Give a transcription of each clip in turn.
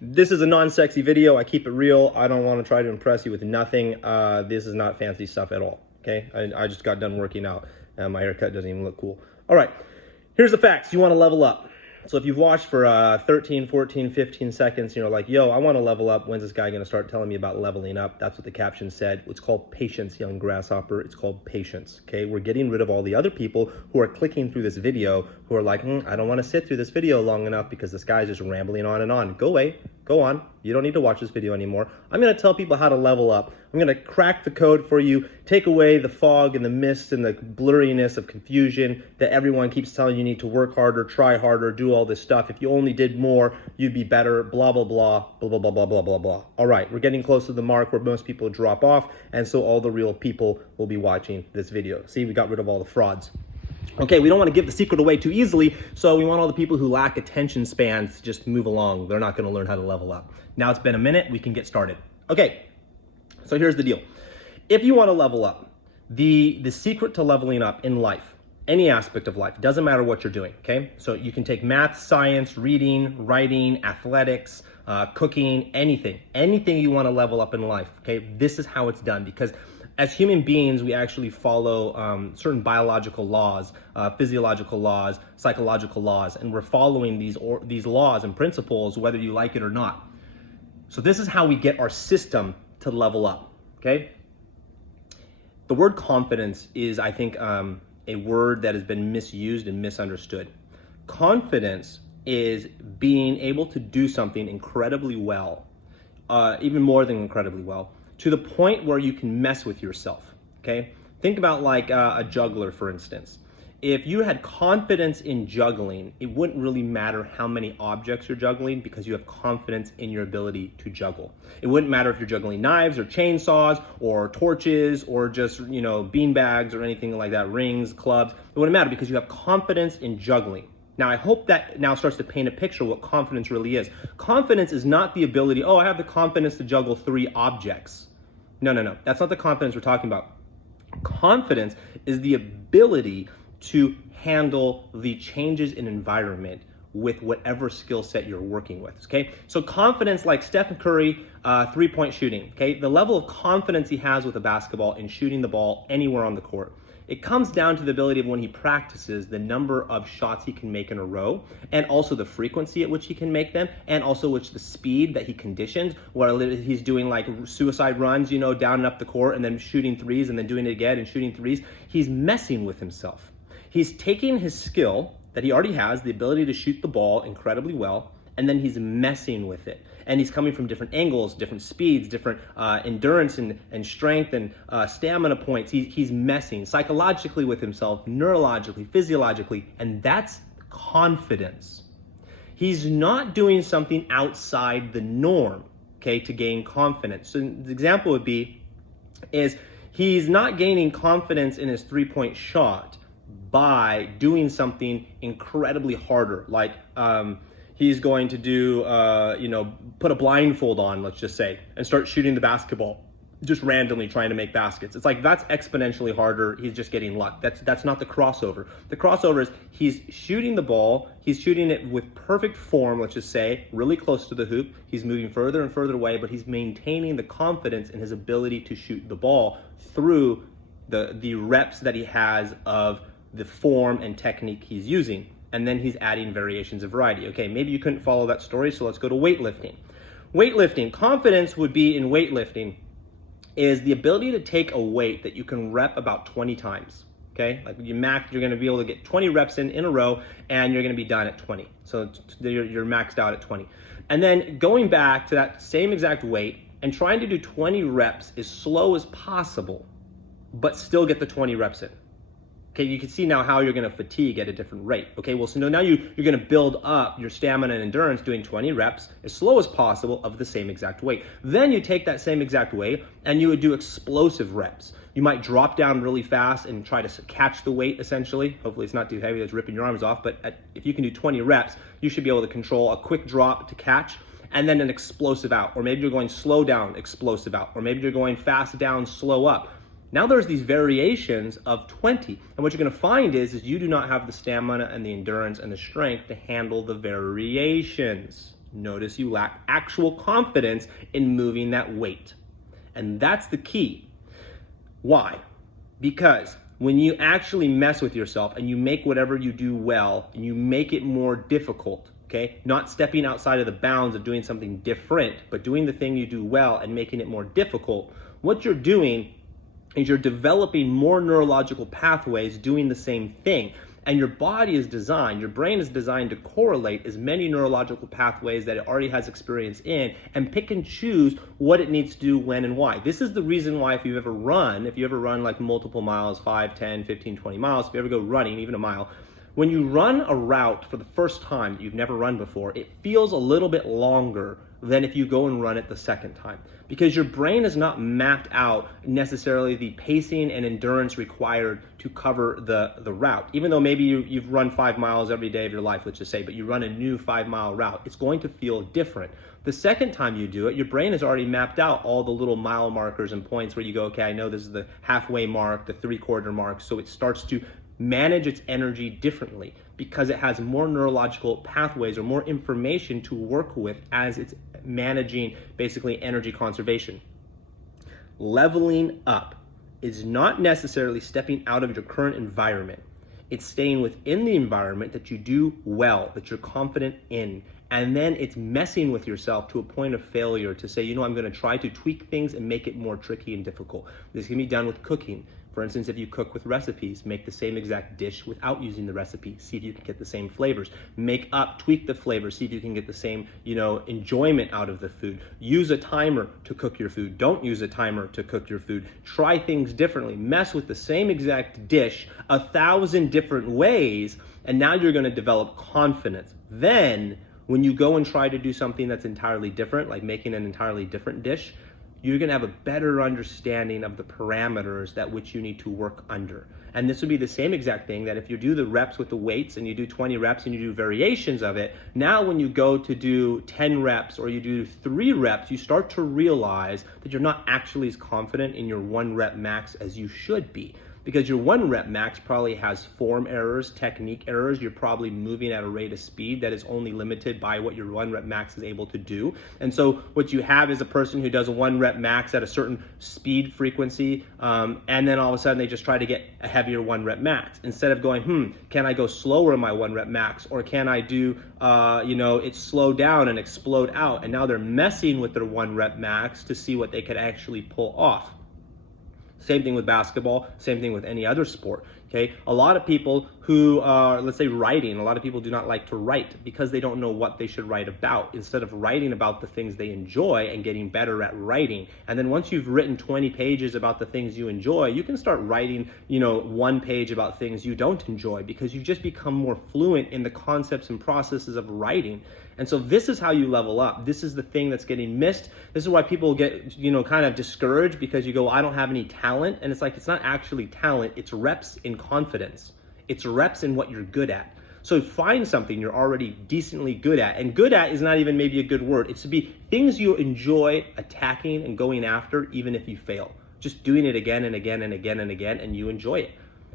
This is a non-sexy video. I keep it real. I don't want to try to impress you with nothing. This is not fancy stuff at all, okay? I just got done working out, and my haircut doesn't even look cool. All right, here's the facts. You want to level up. So if you've watched for 13, 14, 15 seconds, you're like, yo, I want to level up. When's this guy going to start telling me about leveling up? That's what the caption said. It's called patience, young grasshopper. It's called patience, okay? We're getting rid of all the other people who are clicking through this video who are like, I don't want to sit through this video long enough because this guy's just rambling on and on. Go away. Go on. You don't need to watch this video anymore. I'm going to tell people how to level up. I'm going to crack the code for you, take away the fog and the mist and the blurriness of confusion that everyone keeps telling you need to work harder, try harder, do all this stuff. If you only did more, you'd be better, blah, blah, blah, blah, blah, blah, blah, blah, blah, blah. All right, we're getting close to the mark where most people drop off, and so all the real people will be watching this video. See, we got rid of all the frauds. Okay, we don't want to give the secret away too easily, so we want all the people who lack attention spans to just move along. They're not going to learn how to level up. Now it's been a minute, we can get started. Okay, so here's the deal. If you want to level up, the secret to leveling up in life, any aspect of life, doesn't matter what you're doing, okay? So you can take math, science, reading, writing, athletics, cooking, anything you want to level up in life, okay? This is how it's done, because as human beings, we actually follow certain biological laws, physiological laws, psychological laws, and we're following these laws and principles whether you like it or not. So this is how we get our system to level up, okay? The word confidence is, I think, a word that has been misused and misunderstood. Confidence is being able to do something incredibly well, even more than incredibly well, to the point where you can mess with yourself, okay? Think about like a juggler, for instance. If you had confidence in juggling, it wouldn't really matter how many objects you're juggling because you have confidence in your ability to juggle. It wouldn't matter if you're juggling knives or chainsaws or torches or just, bean bags or anything like that, rings, clubs. It wouldn't matter because you have confidence in juggling. Now, I hope that now starts to paint a picture of what confidence really is. Confidence is not the ability, I have the confidence to juggle 3 objects. No. That's not the confidence we're talking about. Confidence is the ability to handle the changes in environment with whatever skill set you're working with, okay? So confidence, like Stephen Curry, 3-point shooting, okay? The level of confidence he has with a basketball in shooting the ball anywhere on the court. It comes down to the ability of when he practices, the number of shots he can make in a row, and also the frequency at which he can make them, and also the speed that he conditions, where he's doing like suicide runs, down and up the court, and then shooting threes, and then doing it again and shooting threes. He's messing with himself. He's taking his skill that he already has, the ability to shoot the ball incredibly well, and then he's messing with it. And he's coming from different angles, different speeds, different endurance and strength and stamina points. He's messing psychologically with himself, neurologically, physiologically, and that's confidence. He's not doing something outside the norm, okay, to gain confidence. So the example would be, he's not gaining confidence in his 3-point shot by doing something incredibly harder, like he's going to do, put a blindfold on, let's just say, and start shooting the basketball, just randomly trying to make baskets. It's like, that's exponentially harder. He's just getting luck. That's not the crossover. The crossover is he's shooting the ball, he's shooting it with perfect form, let's just say, really close to the hoop. He's moving further and further away, but he's maintaining the confidence in his ability to shoot the ball through the reps that he has of the form and technique he's using. And then he's adding variations of variety. Okay, maybe you couldn't follow that story, so let's go to weightlifting. Weightlifting, confidence would be in weightlifting is the ability to take a weight that you can rep about 20 times. Okay, like you're gonna be able to get 20 reps in a row, and you're gonna be done at 20. So you're maxed out at 20. And then going back to that same exact weight and trying to do 20 reps as slow as possible, but still get the 20 reps in. Okay, you can see now how you're going to fatigue at a different rate. Okay, well, so now you're going to build up your stamina and endurance doing 20 reps as slow as possible of the same exact weight. Then you take that same exact weight and you would do explosive reps. You might drop down really fast and try to catch the weight, essentially. Hopefully it's not too heavy that's ripping your arms off, but if you can do 20 reps, you should be able to control a quick drop to catch and then an explosive out. Or maybe you're going slow down, explosive out. Or maybe you're going fast down, slow up. Now there's these variations of 20, and what you're going to find is you do not have the stamina and the endurance and the strength to handle the variations. Notice you lack actual confidence in moving that weight. And that's the key. Why? Because when you actually mess with yourself and you make whatever you do well and you make it more difficult, okay, not stepping outside of the bounds of doing something different, but doing the thing you do well and making it more difficult, what you're doing is you're developing more neurological pathways doing the same thing. And your body is designed, your brain is designed to correlate as many neurological pathways that it already has experience in and pick and choose what it needs to do, when, and why. This is the reason why if you ever run like multiple miles, 5, 10, 15, 20 miles, if you ever go running, even a mile, when you run a route for the first time that you've never run before, it feels a little bit longer than if you go and run it the second time. Because your brain has not mapped out necessarily the pacing and endurance required to cover the route. Even though maybe you've run 5 miles every day of your life, let's just say, but you run a new 5-mile route, it's going to feel different. The second time you do it, your brain has already mapped out all the little mile markers and points where you go, okay, I know this is the halfway mark, the 3/4 mark, so it starts to manage its energy differently because it has more neurological pathways or more information to work with as it's managing basically energy conservation. Leveling up is not necessarily stepping out of your current environment. It's staying within the environment that you do well, that you're confident in. And then it's messing with yourself to a point of failure to say, you know, I'm going to try to tweak things and make it more tricky and difficult. This can be done with cooking. For instance, if you cook with recipes, make the same exact dish without using the recipe. See if you can get the same flavors. Tweak the flavors, see if you can get the same, enjoyment out of the food. Use a timer to cook your food. Don't use a timer to cook your food. Try things differently. Mess with the same exact dish 1,000 different ways, and now you're going to develop confidence. Then, when you go and try to do something that's entirely different, like making an entirely different dish, you're going to have a better understanding of the parameters that which you need to work under. And this would be the same exact thing that if you do the reps with the weights and you do 20 reps and you do variations of it, now when you go to do 10 reps or you do 3 reps, you start to realize that you're not actually as confident in your 1 rep max as you should be. Because your 1 rep max probably has form errors, technique errors. You're probably moving at a rate of speed that is only limited by what your 1 rep max is able to do. And so what you have is a person who does a 1 rep max at a certain speed frequency, and then all of a sudden they just try to get a heavier 1 rep max. Instead of going, can I go slower in my 1 rep max? Or can I do, it slow down and explode out? And now they're messing with their 1 rep max to see what they could actually pull off. Same thing with basketball, same thing with any other sport, okay? A lot of people who are, let's say writing, a lot of people do not like to write because they don't know what they should write about. Instead of writing about the things they enjoy and getting better at writing. And then once you've written 20 pages about the things you enjoy, you can start writing, 1 page about things you don't enjoy because you've just become more fluent in the concepts and processes of writing. And so this is how you level up. This is the thing that's getting missed. This is why people get, kind of discouraged because you go, I don't have any talent. And it's like, it's not actually talent. It's reps in confidence. It's reps in what you're good at. So find something you're already decently good at. And good at is not even maybe a good word. It's to be things you enjoy attacking and going after, even if you fail. Just doing it again and again and again and again, and you enjoy it.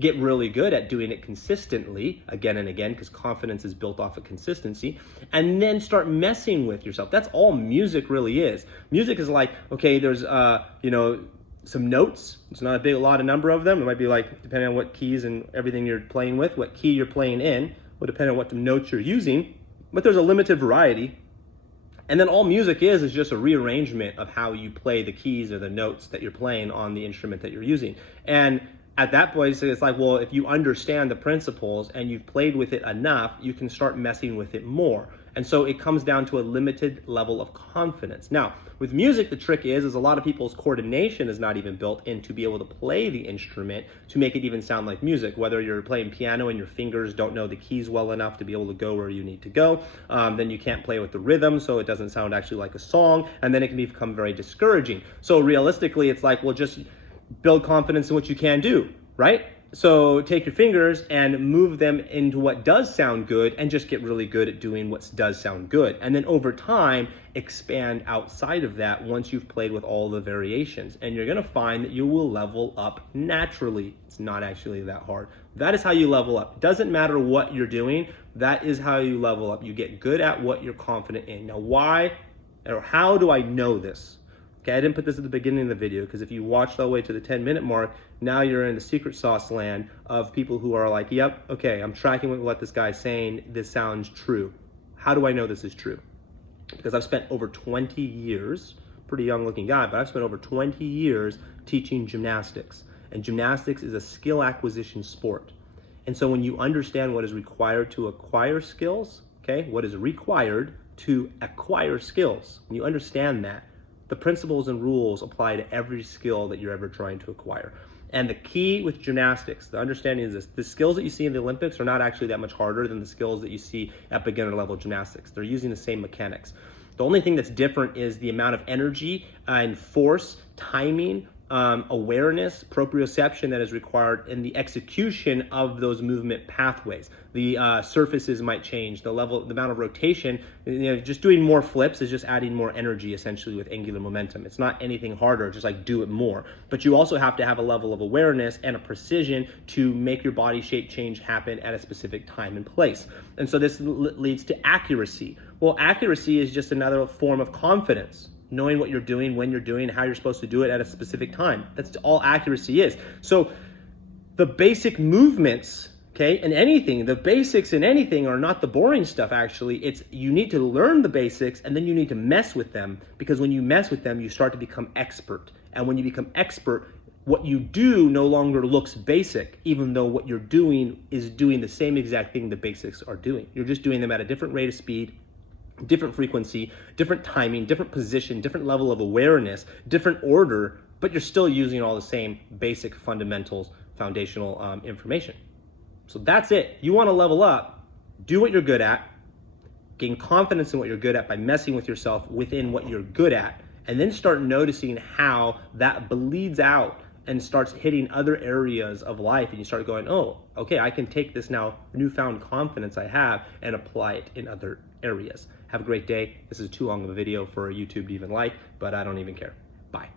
Get really good at doing it consistently again and again, because confidence is built off of consistency, and then start messing with yourself. That's all music really is. Music is like, okay, there's some notes. It's not a lot of number of them. It might be like, depending on what keys and everything you're playing with, what key you're playing in, will depend on what the notes you're using, but there's a limited variety. And then all music is just a rearrangement of how you play the keys or the notes that you're playing on the instrument that you're using. And at that point, it's like, well, if you understand the principles and you've played with it enough, you can start messing with it more. And so it comes down to a limited level of confidence. Now, with music, the trick is a lot of people's coordination is not even built in to be able to play the instrument to make it even sound like music. Whether you're playing piano and your fingers don't know the keys well enough to be able to go where you need to go, then you can't play with the rhythm, so it doesn't sound actually like a song, and then it can become very discouraging. So realistically, it's like, well, just build confidence in what you can do, right? So take your fingers and move them into what does sound good and just get really good at doing what does sound good. And then over time, expand outside of that once you've played with all the variations. And you're gonna find that you will level up naturally. It's not actually that hard. That is how you level up. It doesn't matter what you're doing. That is how you level up. You get good at what you're confident in. Now, why or how do I know this? Okay, I didn't put this at the beginning of the video because if you watched all the way to the 10-minute mark, now you're in the secret sauce land of people who are like, yep, okay, I'm tracking with what this guy's saying. This sounds true. How do I know this is true? Because I've spent over 20 years, pretty young looking guy, but I've spent over 20 years teaching gymnastics. And gymnastics is a skill acquisition sport. And so when you understand what is required to acquire skills, okay, what is required to acquire skills, when you understand that, the principles and rules apply to every skill that you're ever trying to acquire. And the key with gymnastics, the understanding is this: the skills that you see in the Olympics are not actually that much harder than the skills that you see at beginner level gymnastics. They're using the same mechanics. The only thing that's different is the amount of energy and force, timing, awareness, proprioception that is required in the execution of those movement pathways. The surfaces might change, the amount of rotation. Just doing more flips is just adding more energy essentially with angular momentum. It's not anything harder, just like do it more. But you also have to have a level of awareness and a precision to make your body shape change happen at a specific time and place. And so this leads to accuracy. Well, accuracy is just another form of confidence. Knowing what you're doing, when you're doing, how you're supposed to do it at a specific time. That's all accuracy is. So the basic movements, okay, and anything, the basics in anything are not the boring stuff actually. It's you need to learn the basics and then you need to mess with them, because when you mess with them, you start to become expert. And when you become expert, what you do no longer looks basic, even though what you're doing is doing the same exact thing the basics are doing. You're just doing them at a different rate of speed, different frequency, different timing, different position, different level of awareness, different order, but you're still using all the same basic fundamentals, foundational information. So that's it. You want to level up, do what you're good at, gain confidence in what you're good at by messing with yourself within what you're good at, and then start noticing how that bleeds out and starts hitting other areas of life, and you start going, oh, okay, I can take this now newfound confidence I have and apply it in other areas. Have a great day. This is too long of a video for YouTube to even like, but I don't even care. Bye.